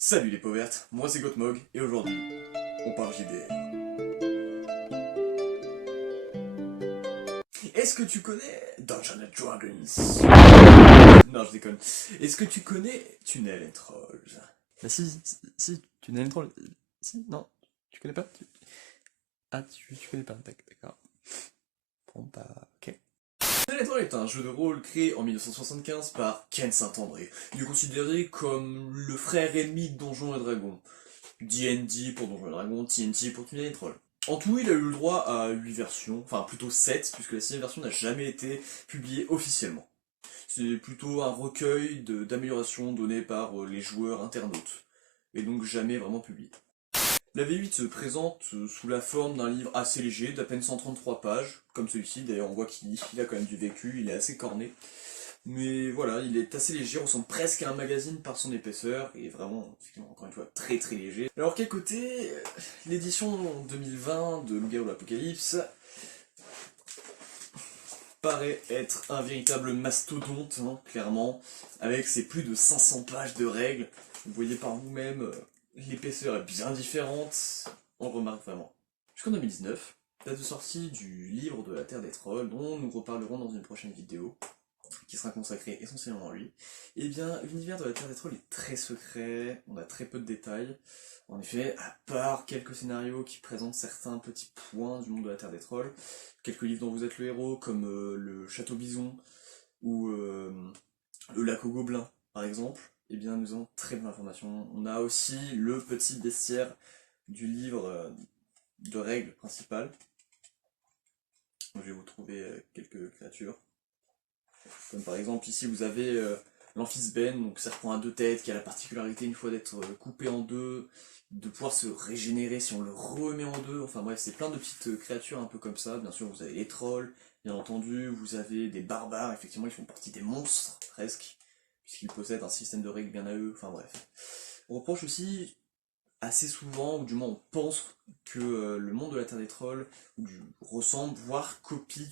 Salut les pauvertes, moi c'est Gothmog et aujourd'hui on parle JDR. Est-ce que tu connais Dungeons and Dragons? Non, je déconne. Est-ce que tu connais Tunnel and Trolls? Bah si, Tunnel and Troll. Si, non, tu connais pas Ah, tu connais pas, d'accord. Bon, bah, ok. Tunnel and Trolls est un jeu de rôle créé en 1975 par Ken Saint-André. Il est considéré comme le frère ennemi de Donjons et Dragons. D&D pour Donjons et Dragons, TNT pour Tunnel and Trolls. En tout, il a eu le droit à 8 versions, enfin plutôt 7, puisque la 6ème version n'a jamais été publiée officiellement. C'est plutôt un recueil d'améliorations données par les joueurs internautes, et donc jamais vraiment publié. La V8 se présente sous la forme d'un livre assez léger, d'à peine 133 pages, comme celui-ci, d'ailleurs on voit qu'il a quand même du vécu, il est assez corné. Mais voilà, il est assez léger, ressemble presque à un magazine par son épaisseur, et vraiment, encore une fois, très très léger. Alors quel côté, l'édition 2020 de Loup-Garou de l'Apocalypse paraît être un véritable mastodonte, hein, clairement, avec ses plus de 500 pages de règles. Vous voyez par vous-même, l'épaisseur est bien différente, on remarque vraiment. Jusqu'en 2019, date de sortie du livre de la Terre des Trolls, dont nous reparlerons dans une prochaine vidéo, qui sera consacrée essentiellement à lui. Et bien, l'univers de la Terre des Trolls est très secret, on a très peu de détails. En effet, à part quelques scénarios qui présentent certains petits points du monde de la Terre des Trolls, quelques livres dont vous êtes le héros, comme le Château Bison ou le Lac aux Gobelins, par exemple, eh bien nous avons très peu d'informations. On a aussi le petit bestiaire du livre de règles principales. Je vais vous trouver quelques créatures. Comme par exemple ici vous avez l'Amphisbène, donc serpent à deux têtes, qui a la particularité une fois d'être coupé en deux, de pouvoir se régénérer si on le remet en deux. Enfin bref, c'est plein de petites créatures un peu comme ça. Bien sûr vous avez les trolls, bien entendu, vous avez des barbares, effectivement ils font partie des monstres presque, puisqu'ils possèdent un système de règles bien à eux, enfin bref. On reproche aussi assez souvent, ou du moins on pense que le monde de la Terre des Trolls ressemble, voire copie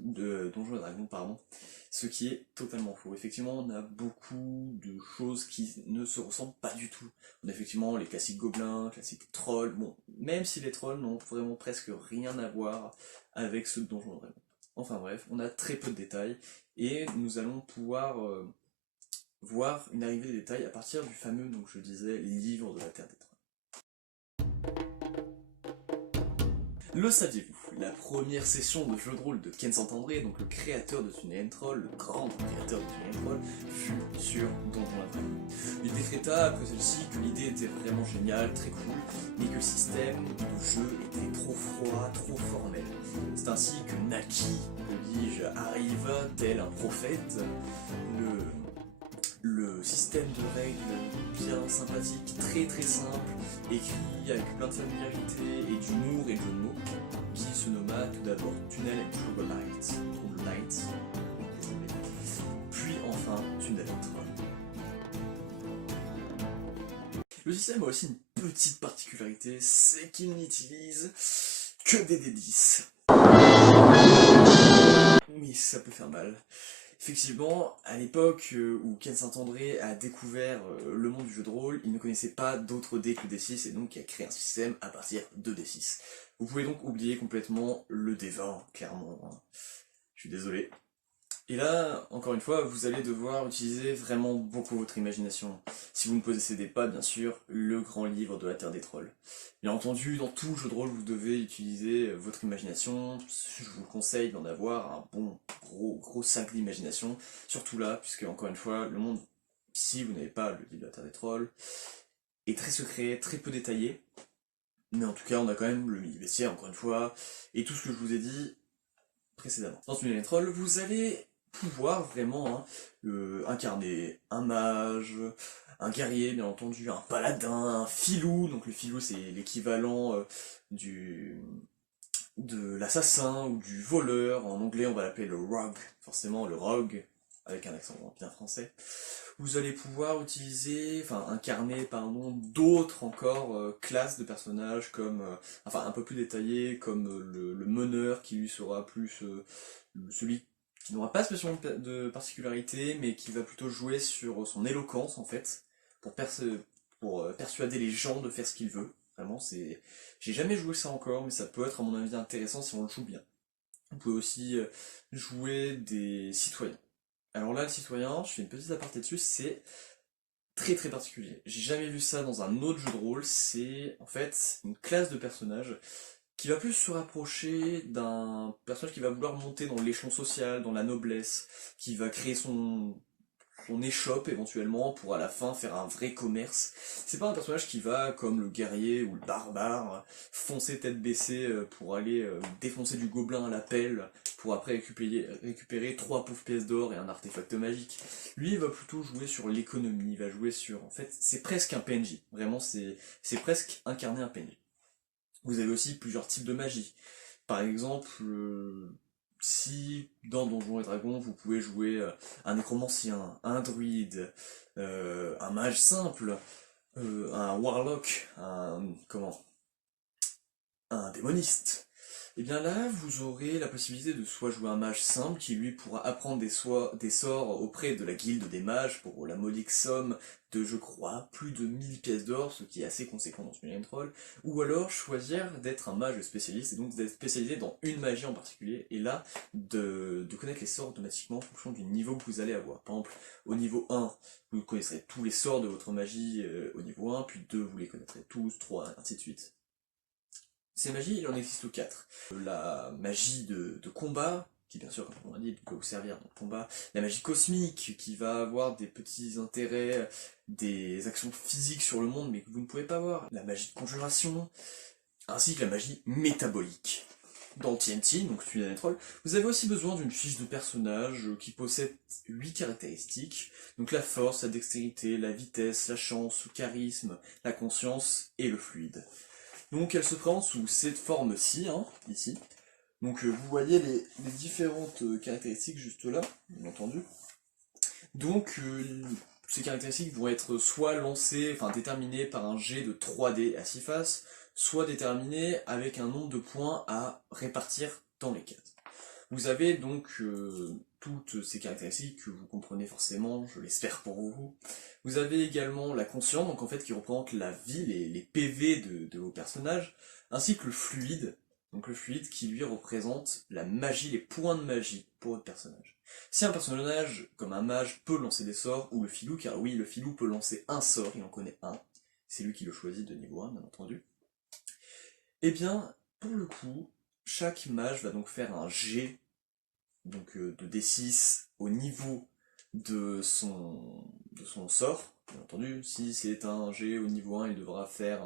de Donjons et Dragons, pardon, ce qui est totalement faux. Effectivement, on a beaucoup de choses qui ne se ressemblent pas du tout. On a effectivement les classiques gobelins, classiques trolls, bon, même si les trolls n'ont vraiment presque rien à voir avec ceux de Donjons et Dragons. Enfin bref, on a très peu de détails, et nous allons pouvoir voir une arrivée des détails à partir du fameux, donc je disais, livre de la Terre des Trolls. Le saviez-vous? La première session de jeu de rôle de Ken Saint-André, donc le créateur de Tunnel and Troll, le grand créateur de Tunnel and Troll, fut sur Donjons et Dragons. Il décréta après celle-ci que l'idée était vraiment géniale, très cool, mais que le système de jeu était trop froid, trop formel. C'est ainsi que Naki, que dis-je, arrive tel un prophète, le système de règles bien sympathique, très très simple, écrit avec plein de familiarité et d'humour et de jeux de mots, qui se nomma tout d'abord Tunnel and Troglodyte, puis enfin Tunnel and Troll. Le système a aussi une petite particularité, c'est qu'il n'utilise que des D10. Oui, ça peut faire mal. Effectivement, à l'époque où Ken Saint-André a découvert le monde du jeu de rôle, il ne connaissait pas d'autres dés que le D6 et donc il a créé un système à partir de D6. Vous pouvez donc oublier complètement le D20, clairement, hein. Je suis désolé. Et là, encore une fois, vous allez devoir utiliser vraiment beaucoup votre imagination. Si vous ne possédez pas, bien sûr, le grand livre de la Terre des Trolls. Bien entendu, dans tout jeu de rôle, vous devez utiliser votre imagination. Je vous conseille d'en avoir un bon gros sac d'imagination. Surtout là, puisque encore une fois, le monde, si vous n'avez pas le livre de la Terre des Trolls, est très secret, très peu détaillé. Mais en tout cas, on a quand même le mini-bestiaire, encore une fois, et tout ce que je vous ai dit précédemment. Dans Tunnel and Troll, vous allez pouvoir vraiment incarner un mage, un guerrier bien entendu, un paladin, un filou, donc le filou c'est l'équivalent de l'assassin ou du voleur, en anglais on va l'appeler le rogue, forcément le rogue, avec un accent bien français. Vous allez pouvoir utiliser, enfin incarner pardon, d'autres encore classes de personnages comme, enfin un peu plus détaillés, comme le meneur qui lui sera plus celui qui n'aura pas spécialement de particularité, mais qui va plutôt jouer sur son éloquence en fait, pour pour persuader les gens de faire ce qu'il veut. Vraiment, c'est... J'ai jamais joué ça encore, mais ça peut être à mon avis intéressant si on le joue bien. Vous pouvez aussi jouer des citoyens. Alors là, le citoyen, je fais une petite aparté dessus, c'est très très particulier. J'ai jamais vu ça dans un autre jeu de rôle, c'est en fait une classe de personnages qui va plus se rapprocher d'un personnage qui va vouloir monter dans l'échelon social, dans la noblesse, qui va créer son échoppe éventuellement pour à la fin faire un vrai commerce. C'est pas un personnage qui va, comme le guerrier ou le barbare, foncer tête baissée pour aller défoncer du gobelin à la pelle, pour après récupérer 3 pauvres pièces d'or et un artefact magique. Lui, il va plutôt jouer sur l'économie, il va jouer sur... En fait, c'est presque un PNJ. Vraiment, c'est presque incarner un PNJ. Vous avez aussi plusieurs types de magie. Par exemple, si dans Donjons et Dragons, vous pouvez jouer un nécromancien, un druide, un mage simple, un warlock, un démoniste. Et bien là, vous aurez la possibilité de soit jouer un mage simple qui lui pourra apprendre des sorts auprès de la guilde des mages pour la modique somme de, je crois, plus de 1000 pièces d'or, ce qui est assez conséquent dans une game troll, ou alors choisir d'être un mage spécialiste et donc d'être spécialisé dans une magie en particulier, et là, de connaître les sorts automatiquement en fonction du niveau que vous allez avoir. Par exemple, au niveau 1, vous connaîtrez tous les sorts de votre magie au niveau 1, puis 2, vous les connaîtrez tous, 3, ainsi de suite. Ces magies, il en existe 4. La magie de combat, qui bien sûr, comme on l'a dit, peut vous servir dans le combat. La magie cosmique, qui va avoir des petits intérêts, des actions physiques sur le monde, mais que vous ne pouvez pas voir. La magie de conjuration, ainsi que la magie métabolique. Dans TNT, donc celui d'un troll, vous avez aussi besoin d'une fiche de personnage qui possède 8 caractéristiques. Donc la force, la dextérité, la vitesse, la chance, le charisme, la conscience et le fluide. Donc elle se présente sous cette forme-ci, hein, ici. Donc vous voyez les différentes caractéristiques juste là, bien entendu. Donc ces caractéristiques vont être soit lancées, enfin déterminées par un jet de 3D à 6 faces, soit déterminées avec un nombre de points à répartir dans les cases. Vous avez donc toutes ces caractéristiques que vous comprenez forcément, je l'espère pour vous. Vous avez également la conscience, donc en fait qui représente la vie, les PV de vos personnages, ainsi que le fluide, donc le fluide qui lui représente la magie, les points de magie pour votre personnage. Si un personnage comme un mage peut lancer des sorts, ou le filou, car oui, le filou peut lancer un sort, il en connaît un, c'est lui qui le choisit de niveau 1 bien entendu, et bien pour le coup, chaque mage va donc faire un jet donc, de D6 au niveau de son sort. Bien entendu, si c'est un jet au niveau 1, il devra faire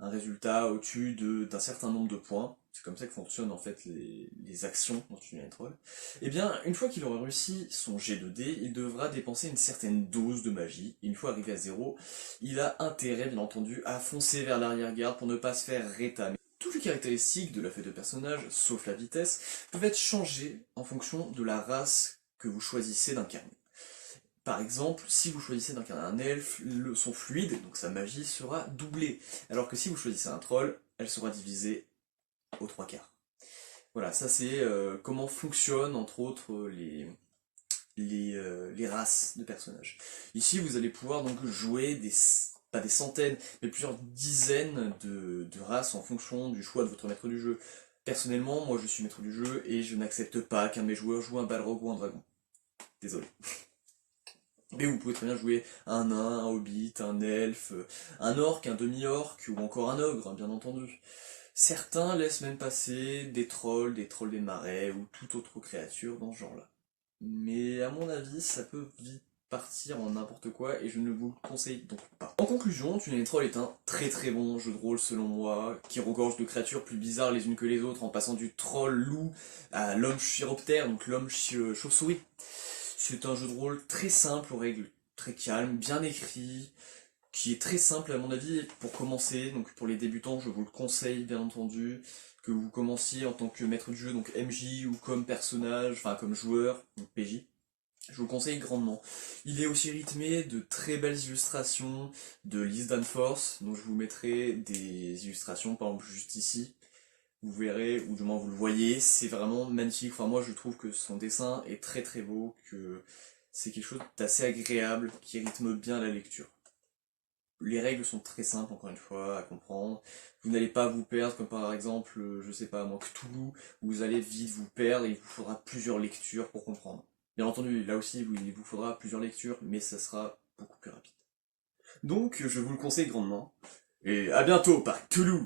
un résultat au-dessus d'un certain nombre de points. C'est comme ça que fonctionnent en fait les actions dans une troll. Et bien, une fois qu'il aura réussi son jet de dés, il devra dépenser une certaine dose de magie. Et une fois arrivé à 0, il a intérêt, bien entendu, à foncer vers l'arrière-garde pour ne pas se faire rétamer. Toutes les caractéristiques de la feuille de personnage, sauf la vitesse, peuvent être changées en fonction de la race que vous choisissez d'incarner. Par exemple, si vous choisissez d'incarner un elfe, son fluide, donc sa magie, sera doublée. Alors que si vous choisissez un troll, elle sera divisée aux 3/4. Voilà, ça c'est comment fonctionnent entre autres les races de personnages. Ici, vous allez pouvoir donc jouer pas des centaines, mais plusieurs dizaines de races en fonction du choix de votre maître du jeu. Personnellement, moi je suis maître du jeu et je n'accepte pas qu'un de mes joueurs joue un balrog ou un dragon. Désolé. Mais vous pouvez très bien jouer un nain, un hobbit, un elfe, un orc, un demi-orc ou encore un ogre, bien entendu. Certains laissent même passer des trolls des marais ou toute autre créature dans ce genre-là. Mais à mon avis, ça peut vite partir en n'importe quoi et je ne vous le conseille donc pas. En conclusion, Tunnel Troll est un très très bon jeu de rôle selon moi, qui regorge de créatures plus bizarres les unes que les autres en passant du troll loup à l'homme chiroptère, donc l'homme chauve-souris. C'est un jeu de rôle très simple aux règles très calmes, bien écrit, qui est très simple à mon avis pour commencer. Donc pour les débutants, je vous le conseille bien entendu, que vous commenciez en tant que maître du jeu, donc MJ, ou comme personnage, enfin comme joueur, donc PJ. Je vous le conseille grandement. Il est aussi rythmé de très belles illustrations de Liz Danforth, dont je vous mettrai des illustrations, par exemple juste ici. Vous verrez, ou du moins vous le voyez, c'est vraiment magnifique. Enfin moi je trouve que son dessin est très très beau, que c'est quelque chose d'assez agréable, qui rythme bien la lecture. les règles sont très simples, encore une fois, à comprendre. Vous n'allez pas vous perdre, comme par exemple, je sais pas moi, Cthulhu, où vous allez vite vous perdre et il vous faudra plusieurs lectures pour comprendre. Bien entendu, là aussi, il vous faudra plusieurs lectures, mais ça sera beaucoup plus rapide. Donc, je vous le conseille grandement. Et à bientôt par Cthulhu!